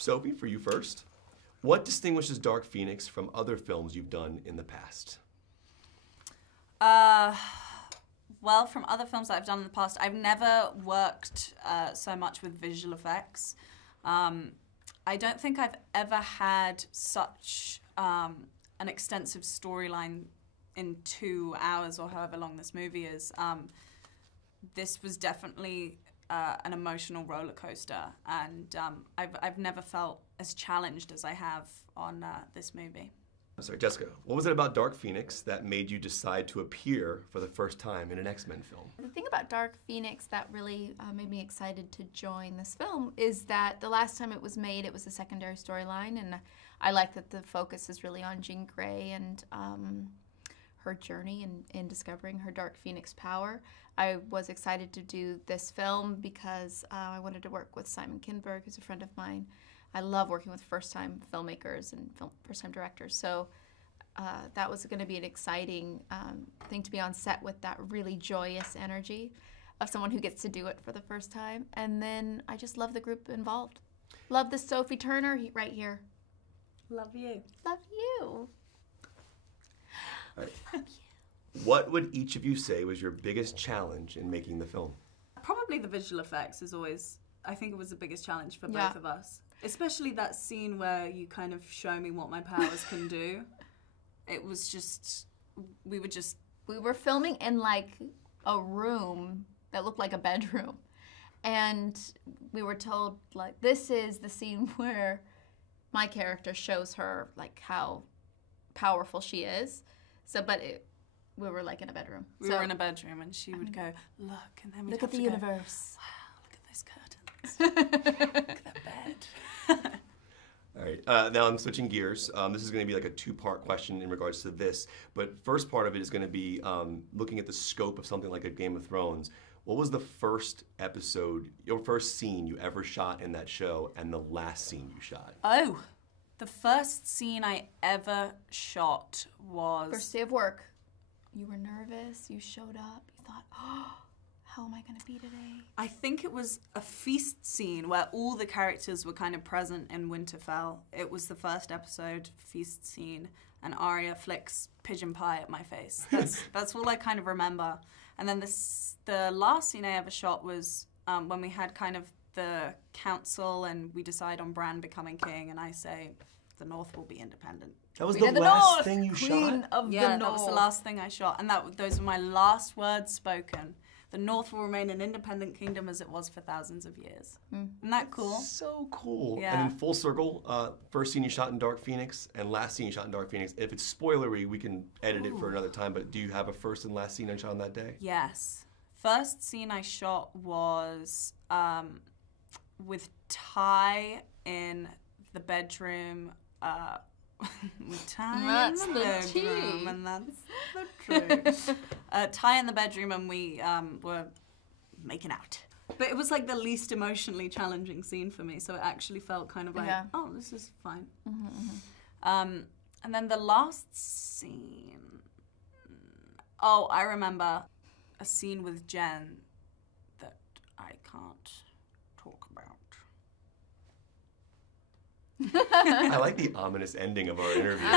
Sophie, for you first. What distinguishes Dark Phoenix from other films you've done in the past? Well, from other films that I've done in the past, I've never worked so much with visual effects. I don't think I've ever had such an extensive storyline in 2 hours or however long this movie is. This was definitely an emotional roller coaster, and I've never felt as challenged as I have on this movie. Sorry, Jessica, what was it about Dark Phoenix that made you decide to appear for the first time in an X-Men film? The thing about Dark Phoenix that really made me excited to join this film is that the last time it was made, it was a secondary storyline, and I like that the focus is really on Jean Grey and her journey in discovering her Dark Phoenix power. I was excited to do this film because I wanted to work with Simon Kinberg, who's a friend of mine. I love working with first-time filmmakers and first-time directors, so that was going to be an exciting thing to be on set with, that really joyous energy of someone who gets to do it for the first time. And then I just love the group involved. Love this Sophie Turner right here. Love you. Love you. All right. Thank you. What would each of you say was your biggest challenge in making the film? Probably the visual effects is always, I think it was the biggest challenge for both of us. Especially that scene where you kind of show me what my powers can do. It was just, we were filming in like a room that looked like a bedroom. And we were told, like, this is the scene where my character shows her like how powerful she is. So, we were like in a bedroom. We were in a bedroom, and she would go, look, and then we'd look have at the universe. Wow, look at those curtains. Look at that bed. All right, now I'm switching gears. This is going to be like a two-part question in regards to this, but first part of it is going to be looking at the scope of something like a Game of Thrones. What was the first episode, your first scene you ever shot in that show, and the last scene you shot? Oh, the first scene I ever shot was... First day of work. You were nervous, you showed up, you thought, oh, how am I going to be today? I think it was a feast scene where all the characters were kind of present in Winterfell. It was the first episode, feast scene, and Arya flicks pigeon pie at my face. That's all I kind of remember. And then the last scene I ever shot was when we had kind of the council and we decide on Bran becoming king, and I say, the North will be independent. That was the last thing you Queen shot? Of yeah, the North. That was the last thing I shot. And those were my last words spoken. The North will remain an independent kingdom as it was for thousands of years. Isn't that cool? So cool. Yeah. And in full circle, first scene you shot in Dark Phoenix and last scene you shot in Dark Phoenix. If it's spoilery, we can edit it for another time, but do you have a first and last scene I shot on that day? Yes. First scene I shot was with Tye in the bedroom, with Tye in the bedroom, and that's the truth. Tye in the bedroom, and we were making out. But it was like the least emotionally challenging scene for me, so it actually felt kind of like, oh, this is fine. And then the last scene, oh, I remember a scene with Jen that I can't talk about. I like the ominous ending of our interview.